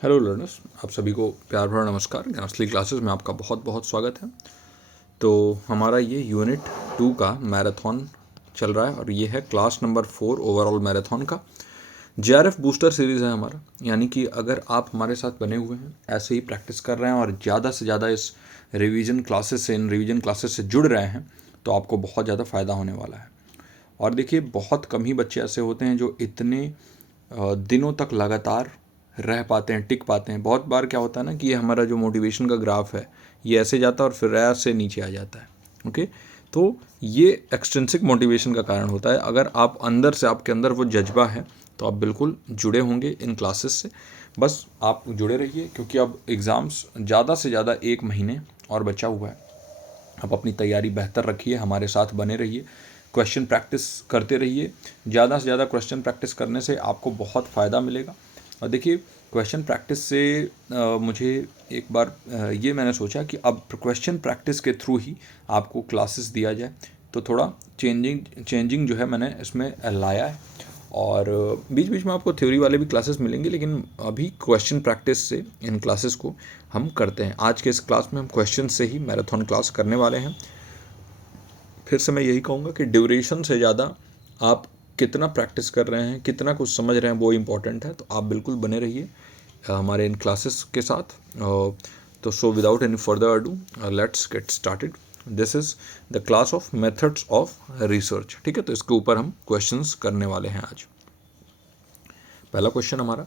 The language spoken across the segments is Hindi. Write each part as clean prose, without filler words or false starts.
हेलो लर्नर्स, आप सभी को प्यार भरा नमस्कार। ज्ञानस्थली क्लासेस में आपका बहुत बहुत स्वागत है। तो हमारा ये यूनिट 2 का मैराथन चल रहा है और ये है क्लास नंबर 4 ओवरऑल मैराथन का। जेआरएफ बूस्टर सीरीज़ है हमारा, यानी कि अगर आप हमारे साथ बने हुए हैं, ऐसे ही प्रैक्टिस कर रहे हैं और ज़्यादा से ज़्यादा इस इन रिवीजन क्लासेस से जुड़ रहे हैं तो आपको बहुत ज़्यादा फ़ायदा होने वाला है। और देखिए, बहुत कम ही बच्चे ऐसे होते हैं जो इतने दिनों तक लगातार रह पाते हैं, टिक पाते हैं। बहुत बार क्या होता है ना कि ये हमारा जो मोटिवेशन का ग्राफ है ये ऐसे जाता है और फिर ऐसे नीचे आ जाता है। ओके, तो ये एक्सट्रिंसिक मोटिवेशन का कारण होता है। अगर आप अंदर से, आपके अंदर वो जज्बा है तो आप बिल्कुल जुड़े होंगे इन क्लासेस से। बस आप जुड़े रहिए, क्योंकि अब एग्ज़ाम्स ज़्यादा से ज़्यादा 1 महीने और बचा हुआ है। आप अपनी तैयारी बेहतर रखिए, हमारे साथ बने रहिए, क्वेश्चन प्रैक्टिस करते रहिए। ज़्यादा से ज़्यादा क्वेश्चन प्रैक्टिस करने से आपको बहुत फ़ायदा मिलेगा। और देखिए, क्वेश्चन प्रैक्टिस से मुझे एक बार ये मैंने सोचा कि अब क्वेश्चन प्रैक्टिस के थ्रू ही आपको क्लासेस दिया जाए, तो थोड़ा चेंजिंग जो है मैंने इसमें लाया है। और बीच बीच में आपको थ्योरी वाले भी क्लासेस मिलेंगे, लेकिन अभी क्वेश्चन प्रैक्टिस से इन क्लासेस को हम करते हैं। आज के इस क्लास में हम क्वेश्चन से ही मैराथन क्लास करने वाले हैं। फिर से मैं यही कहूँगा कि ड्यूरेशन से ज़्यादा आप कितना प्रैक्टिस कर रहे हैं, कितना कुछ समझ रहे हैं, वो इम्पॉर्टेंट है। तो आप बिल्कुल बने रहिए हमारे इन क्लासेस के साथ। तो so without any further ado, let's get started. This is the class of methods of research. ठीक है, तो इसके ऊपर हम क्वेश्चंस करने वाले हैं आज। पहला क्वेश्चन हमारा,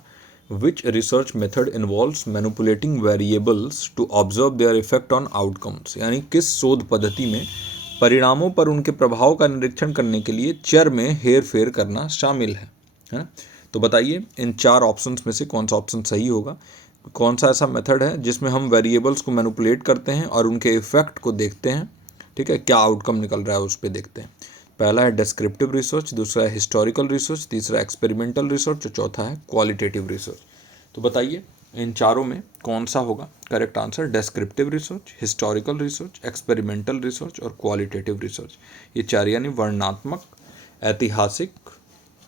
which research method involves manipulating variables to observe their effect on outcomes, यानी किस शोध पद्धति में परिणामों पर उनके प्रभाव का निरीक्षण करने के लिए चर में हेर फेर करना शामिल है ना। तो बताइए, इन 4 ऑप्शंस में से कौन सा ऑप्शन सही होगा। कौन सा ऐसा मेथड है जिसमें हम वेरिएबल्स को मैनिपुलेट करते हैं और उनके इफेक्ट को देखते हैं। ठीक है, क्या आउटकम निकल रहा है उस पर देखते हैं। पहला है डिस्क्रिप्टिव रिसर्च, दूसरा है हिस्टोरिकल रिसर्च, तीसरा एक्सपेरिमेंटल रिसर्च और चौथा है क्वालिटेटिव रिसर्च। तो बताइए, इन चारों में कौन सा होगा correct answer. Descriptive research, historical research, experimental research और क्वालिटेटिव रिसर्च। ये 4 यानी वर्णनात्मक, ऐतिहासिक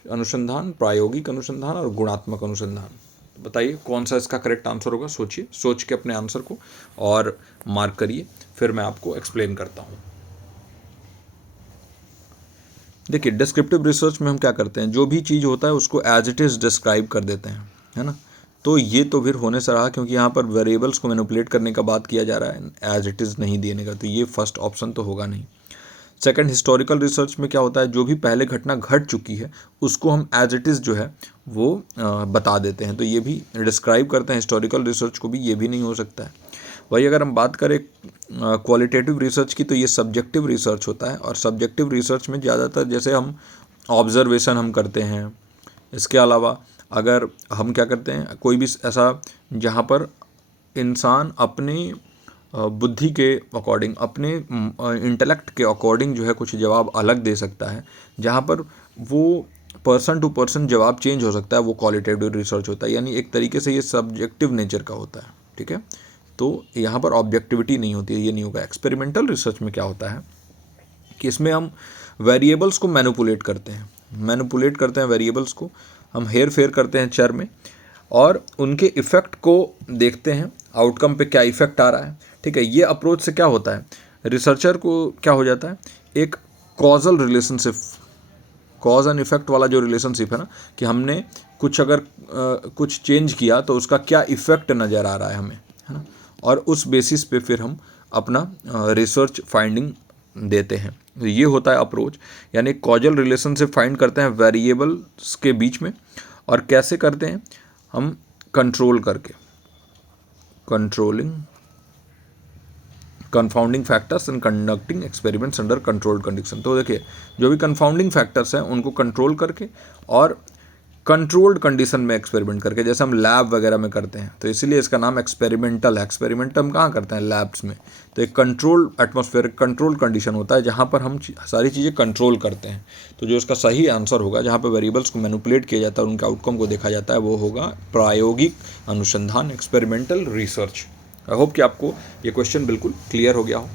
अनुसंधान, प्रायोगिक अनुसंधान और गुणात्मक अनुसंधान। बताइए कौन सा इसका करेक्ट आंसर होगा। सोचिए, सोच के अपने आंसर को और मार्क करिए, फिर मैं आपको एक्सप्लेन करता हूँ। देखिए, डिस्क्रिप्टिव रिसर्च में हम क्या करते हैं, जो भी चीज़ होता है उसको एज इट इज़ डिस्क्राइब कर देते हैं, है ना। तो ये तो फिर होने से रहा, क्योंकि यहाँ पर वेरिएबल्स को मैनिपुलेट करने का बात किया जा रहा है, एज इट इज़ नहीं देने का, तो ये फर्स्ट ऑप्शन तो होगा नहीं। सेकंड, हिस्टोरिकल रिसर्च में क्या होता है, जो भी पहले घटना घट चुकी है उसको हम एज इट इज़ जो है वो बता देते हैं, तो ये भी डिस्क्राइब करते हैं। हिस्टोरिकल रिसर्च को भी ये भी नहीं हो सकता है। वही अगर हम बात करें क्वालिटेटिव रिसर्च की, तो ये सब्जेक्टिव रिसर्च होता है, और सब्जेक्टिव रिसर्च में ज़्यादातर जैसे हम ऑब्जर्वेशन हम करते हैं। इसके अलावा अगर हम क्या करते हैं, कोई भी ऐसा जहाँ पर इंसान अपनी बुद्धि के अकॉर्डिंग, अपने इंटेलेक्ट के अकॉर्डिंग जो है कुछ जवाब अलग दे सकता है, जहाँ पर वो पर्सन टू पर्सन जवाब चेंज हो सकता है, वो क्वालिटेटिव रिसर्च होता है। यानी एक तरीके से ये सब्जेक्टिव नेचर का होता है। ठीक है, तो यहाँ पर ऑब्जेक्टिविटी नहीं होती है, ये नहीं होगा। एक्सपेरिमेंटल रिसर्च में क्या होता है कि इसमें हम वेरिएबल्स को मैनिपुलेट करते हैं वेरिएबल्स को हम हेर फेर करते हैं चर में, और उनके इफ़ेक्ट को देखते हैं, आउटकम पे क्या इफ़ेक्ट आ रहा है। ठीक है, ये अप्रोच से क्या होता है, रिसर्चर को क्या हो जाता है, एक causal relationship, cause and effect वाला जो रिलेशनशिप है ना, कि हमने कुछ अगर कुछ चेंज किया तो उसका क्या इफ़ेक्ट नज़र आ रहा है हमें, है ना। और उस बेसिस पे फिर हम अपना रिसर्च फाइंडिंग देते हैं। तो ये होता है अप्रोच, यानी कॉजल रिलेशनशिप फाइंड करते हैं वेरिएबल्स के बीच में। और कैसे करते हैं हम, कंट्रोल करके, controlling confounding factors and conducting experiments under controlled condition. तो देखिए, जो भी कंफाउंडिंग फैक्टर्स हैं उनको कंट्रोल करके और कंट्रोल्ड कंडीशन में एक्सपेरिमेंट करके, जैसे हम लैब वगैरह में करते हैं, तो इसीलिए इसका नाम एक्सपेरिमेंटल है। एक्सपेरिमेंट हम कहाँ करते हैं, लैब्स में। तो एक कंट्रोल एटमॉस्फेयर, कंट्रोल कंडीशन होता है जहाँ पर हम सारी चीज़ें कंट्रोल करते हैं। तो जो इसका सही आंसर होगा, जहाँ पर वेरिएबल्स को मैनिपुलेट किया जाता है और उनके आउटकम को देखा जाता है, वो होगा प्रायोगिक अनुसंधान, एक्सपेरिमेंटल रिसर्च। आई होप कि आपको ये क्वेश्चन बिल्कुल क्लियर हो गया हो।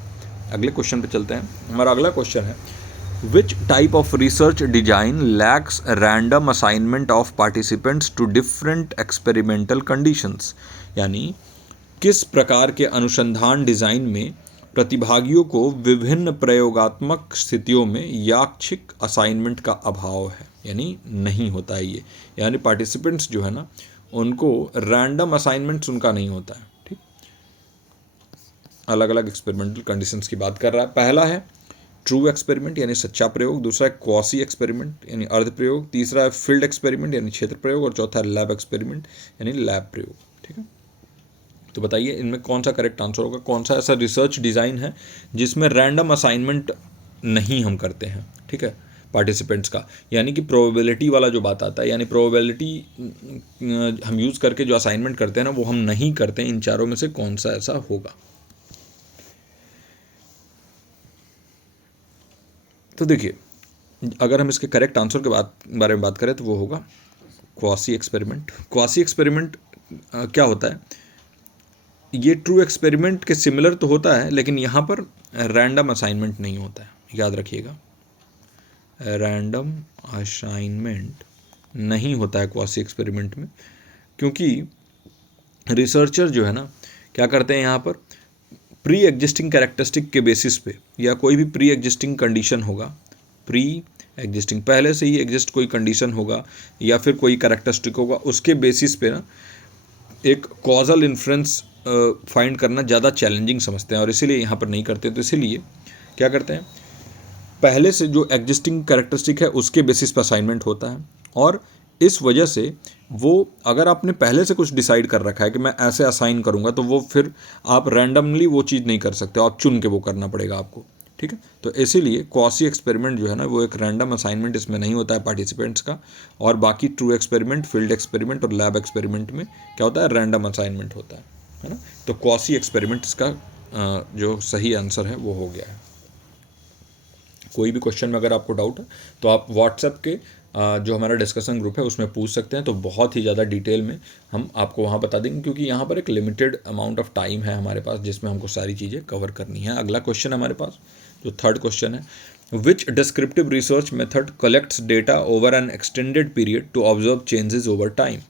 अगले क्वेश्चन पे चलते हैं। हमारा अगला क्वेश्चन है, which type of research design lacks random assignment of participants to different experimental conditions, यानी किस प्रकार के अनुसंधान डिज़ाइन में प्रतिभागियों को विभिन्न प्रयोगात्मक स्थितियों में यादृच्छिक असाइनमेंट का अभाव है, यानी नहीं होता है ये, यानी पार्टिसिपेंट्स जो है ना उनको रैंडम असाइनमेंट्स उनका नहीं होता है। ठीक, अलग अलग एक्सपेरिमेंटल कंडीशंस की बात कर रहा है। पहला है ट्रू एक्सपेरिमेंट यानी सच्चा प्रयोग, दूसरा है क्वासी एक्सपेरिमेंट यानी अर्ध प्रयोग, तीसरा है फील्ड एक्सपेरिमेंट यानी क्षेत्र प्रयोग, और चौथा है लैब एक्सपेरिमेंट यानी लैब प्रयोग। ठीक है, तो बताइए इनमें कौन सा करेक्ट आंसर होगा, कौन सा ऐसा रिसर्च डिज़ाइन है जिसमें रैंडम असाइनमेंट नहीं हम करते हैं। ठीक है, पार्टिसिपेंट्स का, यानी कि प्रोबेबिलिटी वाला जो बात आता है, यानी प्रोबेबिलिटी हम यूज़ करके जो असाइनमेंट करते हैं ना वो हम नहीं करते हैं। इन चारों में से कौन सा ऐसा होगा? तो देखिए, अगर हम इसके करेक्ट आंसर के बारे में बात करें तो वो होगा क्वासी एक्सपेरिमेंट। क्वासी एक्सपेरिमेंट क्या होता है? ये ट्रू एक्सपेरिमेंट के सिमिलर तो होता है, लेकिन यहाँ पर रैंडम असाइनमेंट नहीं होता है, याद रखिएगा, रैंडम असाइनमेंट नहीं होता है क्वासी एक्सपेरिमेंट में, क्योंकि रिसर्चर जो है ना क्या करते हैं यहाँ पर प्री एग्जिस्टिंग कैरेक्टरिस्टिक के बेसिस पे, या कोई भी प्री एग्जिस्टिंग कंडीशन होगा, प्री एग्जिस्टिंग पहले से ही एग्जिस्ट कोई कंडीशन होगा या फिर कोई कैरेक्टरिस्टिक होगा, उसके बेसिस पे ना एक कॉजल इन्फ्रेंस फाइंड करना ज़्यादा चैलेंजिंग समझते हैं और इसीलिए यहाँ पर नहीं करते। तो इसीलिए क्या करते हैं, पहले से जो एग्जिस्टिंग कैरेक्टरिस्टिक है उसके बेसिस पर असाइनमेंट होता है, और इस वजह से वो अगर आपने पहले से कुछ डिसाइड कर रखा है कि मैं ऐसे असाइन करूँगा, तो वो फिर आप रैंडमली वो चीज़ नहीं कर सकते, आप चुन के वो करना पड़ेगा आपको। ठीक है, तो इसीलिए क्वासी एक्सपेरिमेंट जो है ना वो एक रैंडम असाइनमेंट इसमें नहीं होता है पार्टिसिपेंट्स का, और बाकी ट्रू एक्सपेरिमेंट, फील्ड एक्सपेरिमेंट और लैब एक्सपेरिमेंट में क्या होता है, रैंडम असाइनमेंट होता है ना। तो क्वासी एक्सपेरिमेंट इसका जो सही आंसर है वो हो गया है। कोई भी क्वेश्चन में अगर आपको डाउट है तो आप व्हाट्सएप के जो हमारा डिस्कशन ग्रुप है उसमें पूछ सकते हैं, तो बहुत ही ज़्यादा डिटेल में हम आपको वहाँ बता देंगे, क्योंकि यहाँ पर एक लिमिटेड अमाउंट ऑफ टाइम है हमारे पास जिसमें हमको सारी चीज़ें कवर करनी है। अगला क्वेश्चन हमारे पास जो थर्ड क्वेश्चन है, which descriptive research method collects data over an extended period to observe changes over time,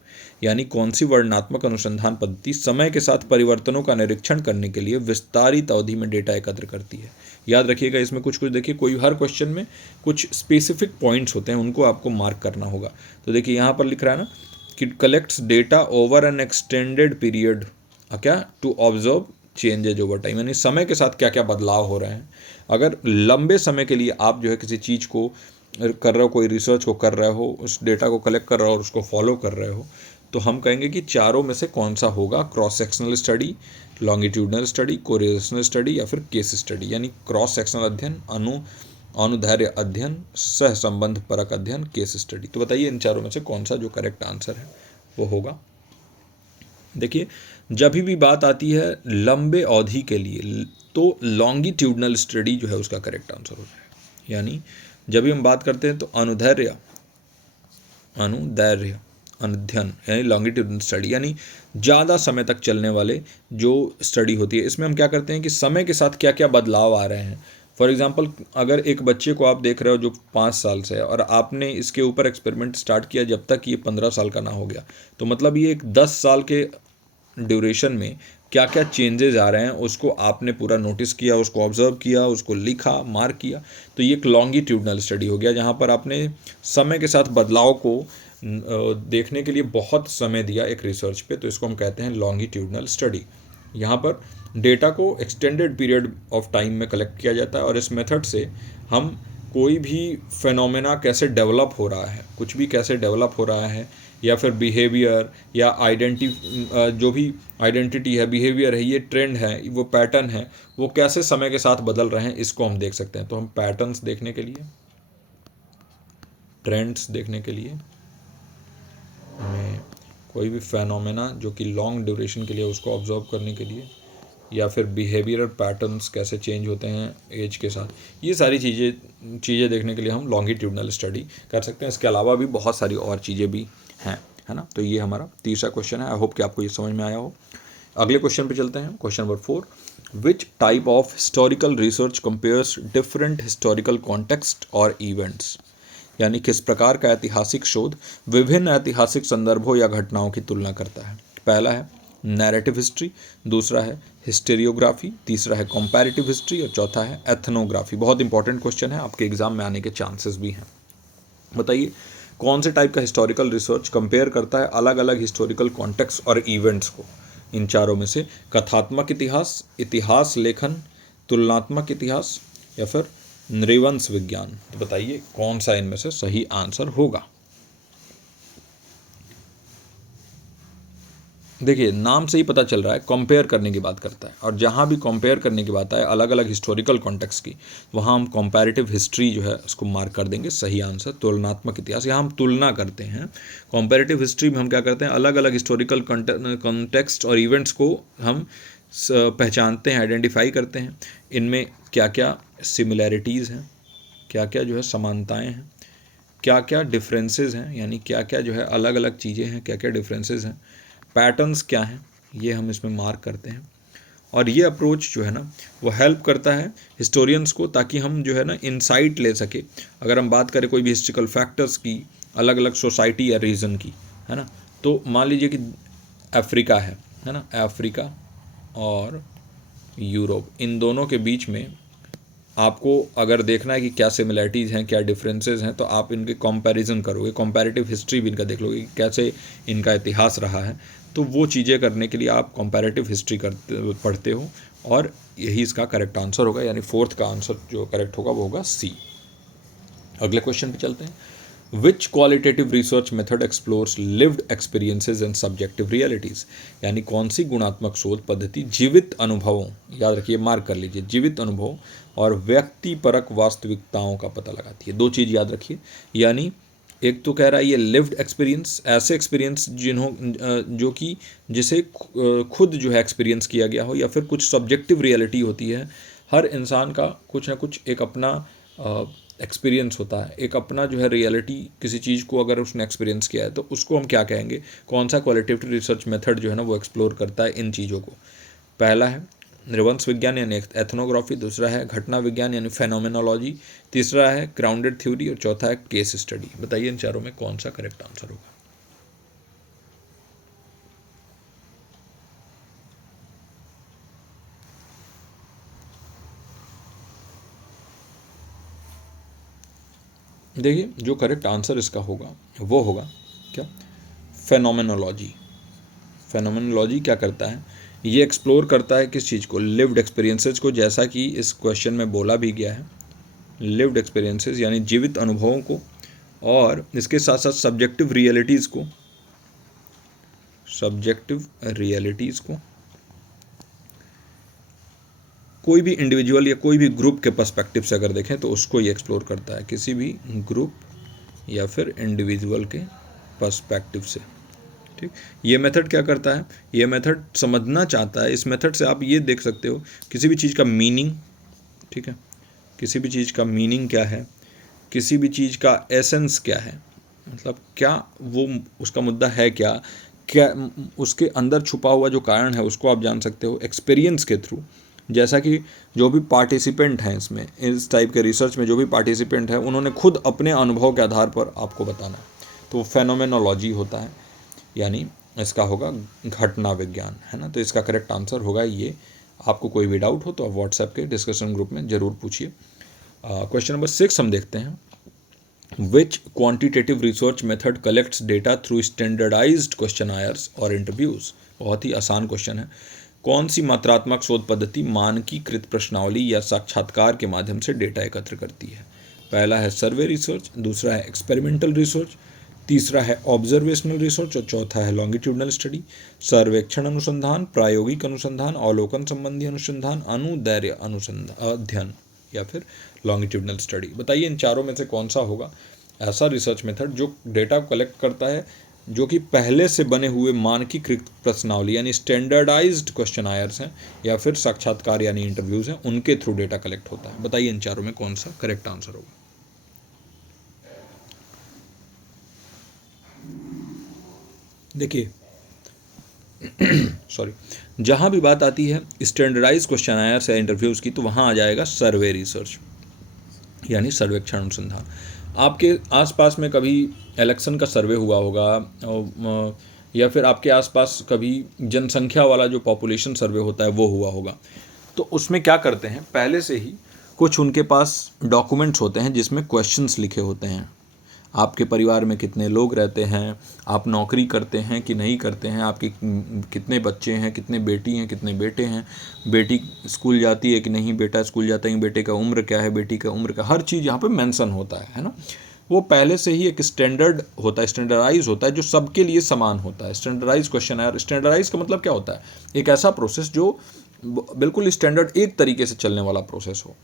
यानी कौन सी वर्णनात्मक अनुसंधान पद्धति समय के साथ परिवर्तनों का निरीक्षण करने के लिए विस्तारित अवधि में डेटा एकत्र करती है। याद रखिएगा, इसमें कुछ देखिए, कोई हर क्वेश्चन में कुछ स्पेसिफिक पॉइंट्स होते हैं, उनको आपको मार्क करना होगा। तो देखिए यहाँ पर लिख रहा है ना कि collects data over an extended period क्या to observe changes over time, यानी समय के साथ क्या क्या बदलाव हो रहे हैं। अगर लंबे समय के लिए आप जो है किसी चीज़ को कर रहे हो, कोई रिसर्च को कर रहे हो, उस डेटा को कलेक्ट कर रहे हो और उसको फॉलो कर रहे हो, तो हम कहेंगे कि चारों में से कौन सा होगा, cross sectional study, longitudinal study, correlational study या फिर केस स्टडी, यानी क्रॉस सेक्शनल अध्ययन, अनुदैर्ध्य अध्ययन, सह संबंध परक अध्ययन, केस स्टडी। तो बताइए इन चारों में से कौन सा जो करेक्ट आंसर है वो होगा। देखिए, जब भी बात आती है लंबे अवधि के लिए तो लॉन्गिट्यूडनल स्टडी जो है उसका करेक्ट आंसर होता है, यानी जब भी हम बात करते हैं तो अनुदैर्ध्य अध्ययन यानी लॉन्गिट्यूडनल स्टडी, यानी ज़्यादा समय तक चलने वाले जो स्टडी होती है, इसमें हम क्या करते हैं कि समय के साथ क्या क्या बदलाव आ रहे हैं। फॉर एग्जांपल, अगर एक बच्चे को आप देख रहे हो जो 5 साल से है और आपने इसके ऊपर एक्सपेरिमेंट स्टार्ट किया जब तक ये 15 साल का ना हो गया, तो मतलब ये एक 10 साल के ड्यूरेशन में क्या क्या चेंजेस आ रहे हैं उसको आपने पूरा नोटिस किया, उसको ऑब्जर्व किया, उसको लिखा, मार्क किया। तो ये एक लॉन्गिट्यूडनल स्टडी हो गया, जहाँ पर आपने समय के साथ बदलाव को देखने के लिए बहुत समय दिया एक रिसर्च पे, तो इसको हम कहते हैं लॉन्गिट्यूडनल स्टडी। यहाँ पर डेटा को एक्सटेंडेड पीरियड ऑफ टाइम में कलेक्ट किया जाता है और इस मेथड से हम कोई भी फेनोमेना कैसे डेवलप हो रहा है, कुछ भी कैसे डेवलप हो रहा है, या फिर बिहेवियर या जो भी आइडेंटिटी है, बिहेवियर है, ये ट्रेंड है, वो पैटर्न है, वो कैसे समय के साथ बदल रहे हैं, इसको हम देख सकते हैं। तो हम पैटर्न्स देखने के लिए, ट्रेंड्स देखने के लिए, हमें कोई भी फेनोमेना जो कि लॉन्ग ड्यूरेशन के लिए उसको ऑब्जर्व करने के लिए, या फिर बिहेवियरल पैटर्न्स कैसे चेंज होते हैं एज के साथ, ये सारी चीज़ें देखने के लिए हम लॉन्गिट्यूडनल स्टडी कर सकते हैं। इसके अलावा भी बहुत सारी और चीज़ें भी हैं, है ना। तो ये हमारा तीसरा क्वेश्चन है। आई होप कि आपको ये समझ में आया हो। अगले क्वेश्चन पे चलते हैं, question number 4। Which type of historical research compares different historical context और इवेंट्स, यानी किस प्रकार का ऐतिहासिक शोध विभिन्न ऐतिहासिक संदर्भों या घटनाओं की तुलना करता है। पहला है नैरेटिव हिस्ट्री, दूसरा है हिस्टेरियोग्राफी, तीसरा है कंपैरेटिव हिस्ट्री और चौथा है एथनोग्राफी। बहुत इंपॉर्टेंट क्वेश्चन है, आपके एग्जाम में आने के चांसेस भी हैं। बताइए कौन से टाइप का हिस्टोरिकल रिसर्च कंपेयर करता है अलग अलग हिस्टोरिकल कॉन्टेक्स्ट और इवेंट्स को। इन चारों में से कथात्मक इतिहास, इतिहास लेखन, तुलनात्मक इतिहास या फिर नृवंश विज्ञान। तो बताइए कौन सा इनमें से सही आंसर होगा। देखिए नाम से ही पता चल रहा है कंपेयर करने की बात करता है, और जहाँ भी कंपेयर करने की बात आए अलग अलग हिस्टोरिकल कॉन्टेक्स्ट की, वहाँ हम कंपैरेटिव हिस्ट्री जो है उसको मार्क कर देंगे सही आंसर। तुलनात्मक इतिहास, यहाँ हम तुलना करते हैं। कंपैरेटिव हिस्ट्री में हम क्या करते हैं, अलग अलग हिस्टोरिकल कॉन्टेक्स्ट और इवेंट्स को हम पहचानते हैं, आइडेंटिफाई करते हैं, इनमें क्या क्या सिमिलैरिटीज़ हैं, क्या क्या जो है समानताएँ हैं, क्या क्या डिफरेंसेस हैं, यानी क्या क्या जो है अलग अलग चीज़ें हैं, क्या क्या डिफरेंसेस हैं, पैटर्न्स क्या हैं, ये हम इसमें मार्क करते हैं। और ये अप्रोच जो है ना वो हेल्प करता है हिस्टोरियंस को, ताकि हम जो है ना इंसाइट ले सके। अगर हम बात करें कोई भी हिस्ट्रिकल फैक्टर्स की अलग अलग सोसाइटी या रीजन की, है ना, तो मान लीजिए कि अफ्रीका है ना, अफ्रीका और यूरोप, इन दोनों के बीच में आपको अगर देखना है कि क्या सिमिलैरिटीज़ हैं क्या डिफरेंसेस हैं, तो आप इनके कंपैरिजन करोगे, कंपैरेटिव हिस्ट्री भी इनका देख लोगे कि कैसे इनका इतिहास रहा है। तो वो चीज़ें करने के लिए आप कंपैरेटिव हिस्ट्री पढ़ते हो, और यही इसका करेक्ट आंसर होगा, यानी फोर्थ का आंसर जो करेक्ट होगा वो होगा सी। अगले क्वेश्चन पे चलते हैं। Which qualitative research method explores lived experiences and subjective realities, यानी कौन सी गुणात्मक शोध पद्धति जीवित अनुभवों, याद रखिए मार्क कर लीजिए, जीवित अनुभव और व्यक्तिपरक वास्तविकताओं का पता लगाती है। दो चीज़ याद रखिए, यानी एक तो कह रहा है ये लिव्ड एक्सपीरियंस, ऐसे एक्सपीरियंस जो कि जिसे खुद जो है एक्सपीरियंस किया गया हो, या फिर कुछ सब्जेक्टिव रियलिटी होती है। हर इंसान का कुछ ना कुछ एक अपना एक्सपीरियंस होता है, एक अपना जो है रियलिटी, किसी चीज़ को अगर उसने एक्सपीरियंस किया है तो उसको हम क्या कहेंगे, कौन सा क्वालिटेटिव रिसर्च मेथड जो है ना वो एक्सप्लोर करता है इन चीज़ों को। पहला है नृवंश विज्ञान यानी एथनोग्राफी, दूसरा है घटना विज्ञान यानी फेनोमेनोलॉजी, तीसरा है ग्राउंडेड थ्योरी और चौथा है केस स्टडी। बताइए इन चारों में कौन सा करेक्ट आंसर होगा। देखिए जो करेक्ट आंसर इसका होगा वो होगा क्या, फेनोमेनोलॉजी। फेनोमेनोलॉजी क्या करता है, ये एक्सप्लोर करता है किस चीज़ को, लिव्ड एक्सपीरियंसेस को, जैसा कि इस क्वेश्चन में बोला भी गया है, लिव्ड एक्सपीरियंसेस यानी जीवित अनुभवों को, और इसके साथ साथ सब्जेक्टिव रियलिटीज़ को, सब्जेक्टिव रियलिटीज़ को कोई भी इंडिविजुअल या कोई भी ग्रुप के पर्सपेक्टिव से अगर देखें तो उसको ये एक्सप्लोर करता है, किसी भी ग्रुप या फिर इंडिविजुअल के पर्सपेक्टिव से। ठीक, ये मेथड क्या करता है, ये मेथड समझना चाहता है, इस मेथड से आप ये देख सकते हो किसी भी चीज़ का मीनिंग, ठीक है, किसी भी चीज़ का मीनिंग क्या है, किसी भी चीज़ का एसेंस क्या है, मतलब क्या वो उसका मुद्दा है, क्या क्या उसके अंदर छुपा हुआ जो कारण है उसको आप जान सकते हो एक्सपीरियंस के थ्रू। जैसा कि जो भी पार्टिसिपेंट हैं इसमें, इस टाइप के रिसर्च में जो भी पार्टिसिपेंट हैं उन्होंने खुद अपने अनुभव के आधार पर आपको बताना है, तो फेनोमेनोलॉजी होता है, यानी इसका होगा घटना विज्ञान, है ना। तो इसका करेक्ट आंसर होगा ये। आपको कोई भी डाउट हो तो आप व्हाट्सएप के डिस्कशन ग्रुप में ज़रूर पूछिए। क्वेश्चन नंबर 6 हम देखते हैं। Which quantitative research method collects data through standardised questionnaires और इंटरव्यूज़। बहुत ही आसान क्वेश्चन है। कौन सी मात्रात्मक शोध पद्धति मानकीकृत प्रश्नावली या साक्षात्कार के माध्यम से डेटा एकत्र करती है। पहला है सर्वे रिसर्च, दूसरा है एक्सपेरिमेंटल रिसर्च, तीसरा है ऑब्जर्वेशनल रिसर्च और चौथा है लॉन्गिट्यूडनल स्टडी। सर्वेक्षण अनुसंधान, प्रायोगिक अनुसंधान, अवलोकन संबंधी अनुसंधान, अनुदैर्य अनुसंधान अध्ययन या फिर लॉन्गिट्यूडनल स्टडी। बताइए इन चारों में से कौन सा होगा ऐसा रिसर्च मेथड जो डेटा कलेक्ट करता है जो कि पहले से बने हुए मानकीकृत प्रश्नावली यानी स्टैंडर्डाइज्ड क्वेश्चनायर्स हैं या फिर साक्षात्कार यानी इंटरव्यूज़ हैं उनके थ्रू डेटा कलेक्ट होता है। बताइए इन चारों में कौन सा करेक्ट आंसर होगा। देखिए सॉरी, जहाँ भी बात आती है स्टैंडर्डाइज क्वेश्चन या इंटरव्यूज़ की, तो वहाँ आ जाएगा सर्वे रिसर्च यानी सर्वेक्षण अनुसंधान। आपके आसपास में कभी इलेक्शन का सर्वे हुआ होगा, या फिर आपके आसपास कभी जनसंख्या वाला जो पॉपुलेशन सर्वे होता है वो हुआ होगा। तो उसमें क्या करते हैं, पहले से ही कुछ उनके पास डॉक्यूमेंट्स होते हैं जिसमें क्वेश्चंस लिखे होते हैं। आपके परिवार में कितने लोग रहते हैं, आप नौकरी करते हैं कि नहीं करते हैं, आपके कितने बच्चे हैं, कितने बेटी हैं, कितने बेटे हैं, बेटी स्कूल जाती है कि नहीं, बेटा स्कूल जाता है कि, बेटे का उम्र क्या है, बेटी का उम्र क्या, हर चीज़ यहाँ पे मेंशन होता है ना। वो पहले से ही एक स्टैंडर्ड होता है, स्टैंडर्डाइज होता है, जो सबके लिए समान होता है। स्टैंडर्डाइज क्वेश्चन है। स्टैंडर्डाइज का मतलब क्या होता है, एक ऐसा प्रोसेस जो बिल्कुल स्टैंडर्ड एक तरीके से चलने वाला प्रोसेस हो।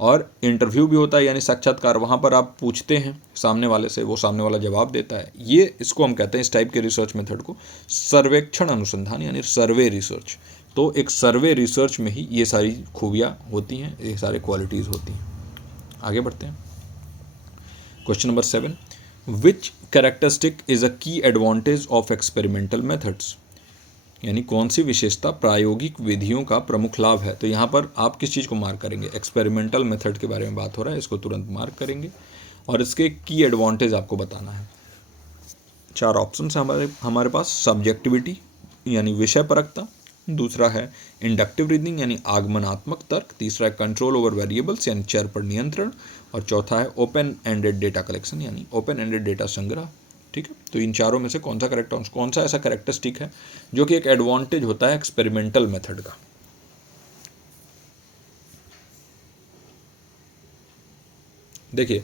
और इंटरव्यू भी होता है यानी साक्षात्कार, वहाँ पर आप पूछते हैं सामने वाले से, वो सामने वाला जवाब देता है। ये इसको हम कहते हैं, इस टाइप के रिसर्च मेथड को सर्वेक्षण अनुसंधान यानी सर्वे रिसर्च। तो एक सर्वे रिसर्च में ही ये सारी खूबियाँ होती हैं, ये सारे क्वालिटीज़ होती हैं। आगे बढ़ते हैं। Question number 7, which characteristic is a की एडवांटेज ऑफ एक्सपेरिमेंटल मेथड्स, यानी कौन सी विशेषता प्रायोगिक विधियों का प्रमुख लाभ है। तो यहाँ पर आप किस चीज़ को मार्क करेंगे, एक्सपेरिमेंटल मेथड के बारे में बात हो रहा है, इसको तुरंत मार्क करेंगे और इसके की एडवांटेज आपको बताना है। 4 ऑप्शन है हमारे पास, सब्जेक्टिविटी यानी विषय परकता, दूसरा है इंडक्टिव रीजनिंग यानी आगमनात्मक तर्क, तीसरा है कंट्रोल ओवर वेरिएबल्स यानी चर पर नियंत्रण, और चौथा है ओपन एंडेड डेटा कलेक्शन यानी ओपन एंडेड डेटा संग्रह। ठीक है, तो इन चारों में से कौन सा ऐसा कैरेक्टरिस्टिक है जो कि एक एडवांटेज होता है एक्सपेरिमेंटल मेथड का। देखिए,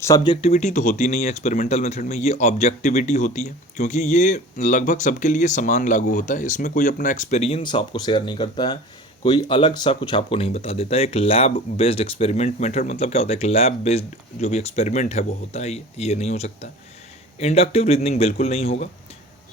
सब्जेक्टिविटी तो होती नहीं है एक्सपेरिमेंटल मेथड में, ये ऑब्जेक्टिविटी होती है, क्योंकि ये लगभग सबके लिए समान लागू होता है। इसमें कोई अपना एक्सपीरियंस आपको शेयर नहीं करता है, कोई अलग सा कुछ आपको नहीं बता देता है। एक लैब बेस्ड एक्सपेरिमेंट मेथड मतलब क्या होता है, एक लैब बेस्ड जो भी एक्सपेरिमेंट है वो होता है, ये नहीं हो सकता। इंडक्टिव रीजनिंग बिल्कुल नहीं होगा।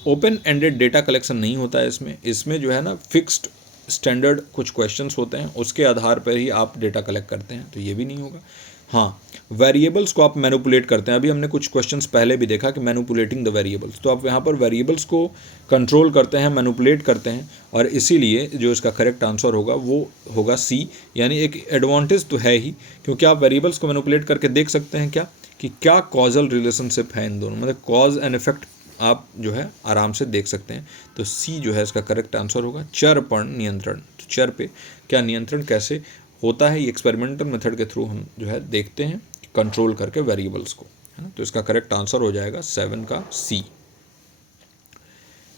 ओपन एंडेड डेटा कलेक्शन नहीं होता है इसमें जो है ना फिक्स्ड स्टैंडर्ड कुछ क्वेश्चंस होते हैं, उसके आधार पर ही आप डेटा कलेक्ट करते हैं, तो ये भी नहीं होगा। हाँ, वेरिएबल्स को आप मैनिपुलेट करते हैं, अभी हमने कुछ क्वेश्चंस पहले भी देखा कि मैनिपुलेटिंग द वेरिएबल्स, तो आप यहाँ पर वेरिएबल्स को कंट्रोल करते हैं, मैनिपुलेट करते हैं, और इसीलिए जो इसका करेक्ट आंसर होगा वो होगा सी, यानी एक एडवांटेज तो है ही, क्योंकि आप वेरिएबल्स को मैनिपुलेट करके देख सकते हैं क्या कॉजल रिलेशनशिप है इन दोनों, मतलब कॉज एंड इफेक्ट आप जो है आराम से देख सकते हैं। तो सी जो है इसका करेक्ट आंसर होगा। चर पर नियंत्रण, तो चर पे क्या नियंत्रण कैसे होता है, ये एक्सपेरिमेंटल मेथड के थ्रू हम जो है देखते हैं, कंट्रोल करके वेरिएबल्स को, है ना। तो इसका करेक्ट आंसर हो जाएगा 7 का सी।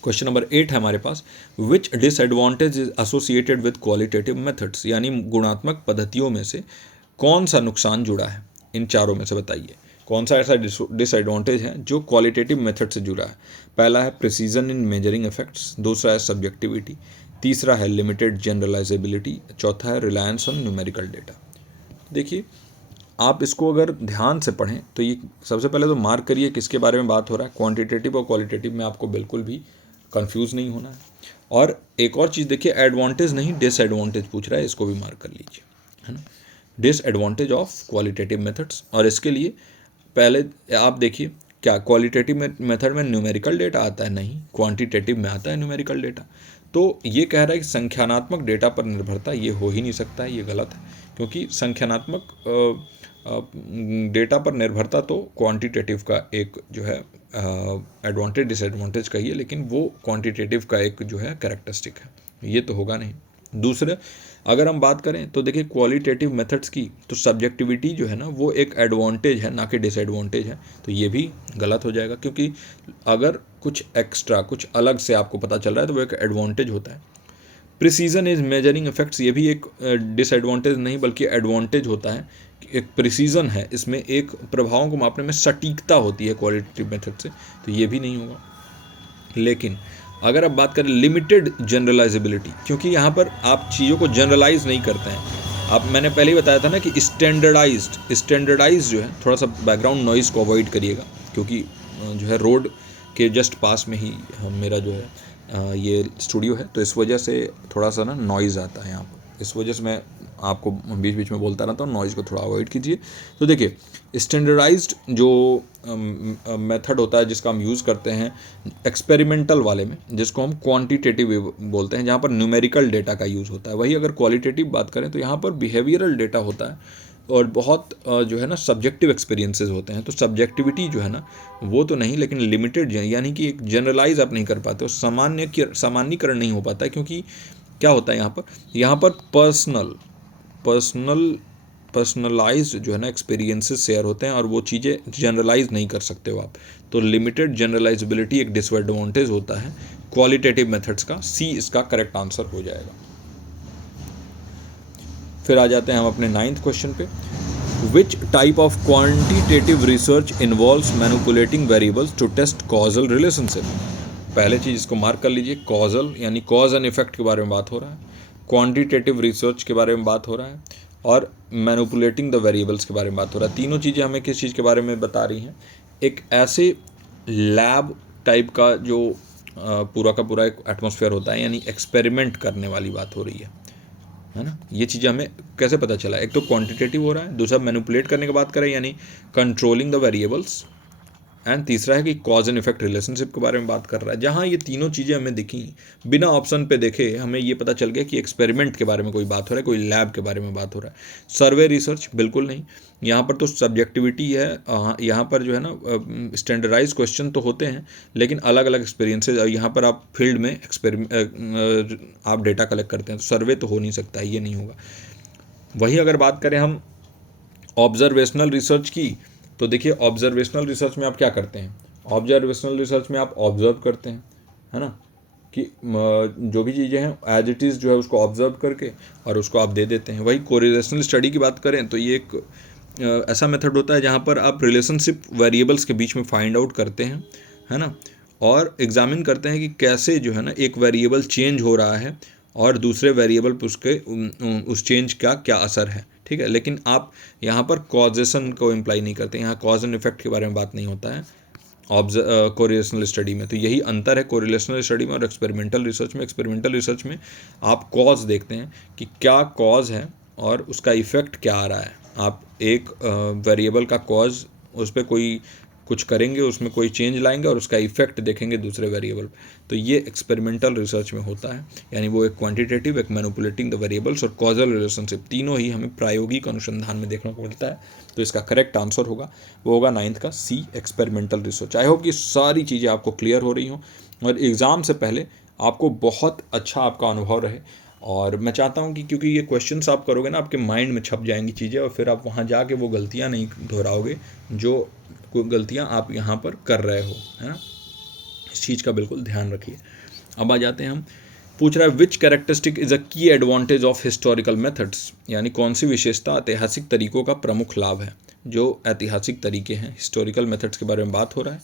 क्वेश्चन नंबर 8 है हमारे पास, which disadvantage is associated with qualitative methods, यानी गुणात्मक पद्धतियों में से कौन सा नुकसान जुड़ा है, इन चारों में से बताइए कौन सा ऐसा डिसएडवांटेज है जो क्वालिटेटिव मेथड से जुड़ा है। पहला है प्रिसीजन इन मेजरिंग इफेक्ट्स, दूसरा है सब्जेक्टिविटी, तीसरा है लिमिटेड जनरलाइजेबिलिटी, चौथा है रिलायंस ऑन न्यूमेरिकल डेटा। देखिए, आप इसको अगर ध्यान से पढ़ें तो ये सबसे पहले तो मार्क करिए किसके बारे में बात हो रहा है, क्वांटिटेटिव और क्वालिटेटिव में आपको बिल्कुल भी कंफ्यूज नहीं होना है। और एक और चीज़ देखिए, एडवांटेज नहीं डिसएडवांटेज पूछ रहा है, इसको भी मार्क कर लीजिए, है ना। डिसएडवांटेज ऑफ क्वालिटेटिव मेथड्स, और इसके लिए पहले आप देखिए, क्या क्वालिटेटिव मेथड में न्यूमेरिकल डेटा आता है, नहीं, क्वांटिटेटिव में आता है न्यूमेरिकल डेटा। तो ये कह रहा है कि संख्यानात्मक डेटा पर निर्भरता, ये हो ही नहीं सकता है, ये गलत है, क्योंकि संख्यानात्मक डेटा पर निर्भरता तो क्वांटिटेटिव का एक जो है एडवांटेज डिसएडवांटेज कहिए, लेकिन वो क्वांटिटेटिव का एक जो है कैरेक्टरिस्टिक है, ये तो होगा नहीं। दूसरे, अगर हम बात करें तो देखिए क्वालिटेटिव मेथड्स की, तो सब्जेक्टिविटी जो है ना वो एक एडवांटेज है ना कि डिसएडवांटेज है, तो ये भी गलत हो जाएगा, क्योंकि अगर कुछ एक्स्ट्रा कुछ अलग से आपको पता चल रहा है तो वो एक एडवांटेज होता है। प्रिसीजन इज मेजरिंग इफेक्ट्स, ये भी एक डिसएडवांटेज नहीं बल्कि एडवांटेज होता है, एक प्रिसीजन है इसमें, एक प्रभावों को मापने में सटीकता होती है क्वालिटेटिव मेथड से, तो ये भी नहीं होगा। लेकिन अगर आप बात करें लिमिटेड जनरलाइजेबिलिटी, क्योंकि यहाँ पर आप चीज़ों को जनरलाइज नहीं करते हैं, आप मैंने पहले ही बताया था ना कि स्टैंडर्डाइज जो है, थोड़ा सा बैकग्राउंड नॉइज़ को अवॉइड करिएगा, क्योंकि जो है रोड के जस्ट पास में ही मेरा जो है ये स्टूडियो है, तो इस वजह से थोड़ा सा ना नॉइज़ आता है यहाँ पर, इस वजह से मैं आपको बीच बीच में बोलता रहता हूँ, नॉइज़ को थोड़ा अवॉइड कीजिए। तो देखिए, स्टैंडर्डाइज्ड जो मेथड होता है जिसका हम यूज़ करते हैं एक्सपेरिमेंटल वाले में, जिसको हम क्वांटिटेटिव बोलते हैं, जहाँ पर न्यूमेरिकल डेटा का यूज़ होता है। वही अगर क्वालिटेटिव बात करें तो यहाँ पर बिहेवियरल डेटा होता है और बहुत जो है ना सब्जेक्टिव एक्सपीरियंसेस होते हैं। तो सब्जेक्टिविटी जो है ना वो तो नहीं, लेकिन लिमिटेड, यानी कि एक जनरलाइज आप नहीं कर पाते हो, सामान्यीकरण नहीं हो पाता है। क्योंकि क्या होता है यहाँ पर पर्सनलाइज्ड जो है ना एक्सपीरियंसेस शेयर होते हैं और वो चीज़ें जनरलाइज नहीं कर सकते हो आप। तो लिमिटेड जनरलाइजेबिलिटी एक डिसएडवांटेज होता है क्वालिटेटिव मेथड्स का। सी इसका करेक्ट आंसर हो जाएगा। फिर आ जाते हैं हम अपने 9th क्वेश्चन पे। Which type of quantitative research involves manipulating variables to test causal relationship. पहले चीज़ इसको मार्क कर लीजिए, कॉजल यानी कॉज एंड इफेक्ट के बारे में बात हो रहा है, क्वांटिटेटिव रिसर्च के बारे में बात हो रहा है, और मैनिपुलेटिंग द वेरिएबल्स के बारे में बात हो रहा है। तीनों चीज़ें हमें किस चीज़ के बारे में बता रही हैं? एक ऐसे लैब टाइप का जो पूरा का पूरा एक एटमॉस्फेयर होता है, यानी एक्सपेरिमेंट करने वाली बात हो रही है ना। ये चीज़ें हमें कैसे पता चला? एक तो क्वांटिटेटिव हो रहा है, दूसरा मैनिपुलेट करने की बात करें यानी कंट्रोलिंग द वेरिएबल्स, एंड तीसरा है कि कॉज एंड इफेक्ट रिलेशनशिप के बारे में बात कर रहा है। जहाँ ये तीनों चीज़ें हमें दिखी बिना ऑप्शन पे देखे, हमें ये पता चल गया कि एक्सपेरिमेंट के बारे में कोई बात हो रहा है, कोई लैब के बारे में बात हो रहा है। सर्वे रिसर्च बिल्कुल नहीं, यहाँ पर तो सब्जेक्टिविटी है। यहाँ पर जो है ना स्टैंडर्डाइज क्वेश्चन तो होते हैं, लेकिन अलग अलग एक्सपीरियंसेस, यहाँ पर आप फील्ड में आप डेटा कलेक्ट करते हैं, तो सर्वे तो हो नहीं सकता, ये नहीं होगा। वही अगर बात करें हम ऑब्जर्वेशनल रिसर्च की, तो देखिए ऑब्जर्वेशनल रिसर्च में आप क्या करते हैं? ऑब्जर्वेशनल रिसर्च में आप ऑब्जर्व करते हैं, है ना, कि जो भी चीज़ें हैं एज इट इज़ जो है उसको ऑब्जर्व करके और उसको आप दे देते हैं। वही कोरिलेशनल स्टडी की बात करें तो ये एक ऐसा मेथड होता है जहाँ पर आप रिलेशनशिप वेरिएबल्स के बीच में फाइंड आउट करते हैं, है ना, और एग्जामिन करते हैं कि कैसे जो है ना एक वेरिएबल चेंज हो रहा है और दूसरे वेरिएबल पर उसके उस चेंज का क्या असर है। ठीक है, लेकिन आप यहाँ पर कॉजेशन को इम्प्लाई नहीं करते, यहाँ कॉज एंड इफेक्ट के बारे में बात नहीं होता है कोरिलेशनल स्टडी में। तो यही अंतर है कोरिलेशनल स्टडी में और एक्सपेरिमेंटल रिसर्च में। एक्सपेरिमेंटल रिसर्च में आप कॉज देखते हैं कि क्या कॉज है और उसका इफेक्ट क्या आ रहा है। आप एक वेरिएबल का कॉज, उस पर कोई कुछ करेंगे, उसमें कोई चेंज लाएंगे और उसका इफेक्ट देखेंगे दूसरे वेरिएबल। तो ये एक्सपेरिमेंटल रिसर्च में होता है, यानी वो एक क्वांटिटेटिव, एक मैनिपुलेटिंग द वेरिएबल्स और कॉजल रिलेशनशिप, तीनों ही हमें प्रायोगिक अनुसंधान में देखने को मिलता है। तो इसका करेक्ट आंसर होगा, वो होगा 9th का सी, एक्सपेरिमेंटल रिसर्च। आई होप कि सारी चीज़ें आपको क्लियर हो रही हों और एग्ज़ाम से पहले आपको बहुत अच्छा आपका अनुभव रहे। और मैं चाहता हूँ कि क्योंकि ये क्वेश्चंस आप करोगे ना, आपके माइंड में छप जाएंगी चीज़ें और फिर आप वहाँ जाके वो गलतियाँ नहीं दोहराओगे जो कोई गलतियाँ आप यहाँ पर कर रहे हो, है ना। इस चीज़ का बिल्कुल ध्यान रखिए। अब आ जाते हैं हम, पूछ रहा है विच कैरेक्टरिस्टिक इज़ अ की एडवांटेज ऑफ हिस्टोरिकल मेथड्स, यानी कौन सी विशेषता ऐतिहासिक तरीकों का प्रमुख लाभ है। जो ऐतिहासिक तरीके हैं, हिस्टोरिकल मेथड्स के बारे में बात हो रहा है,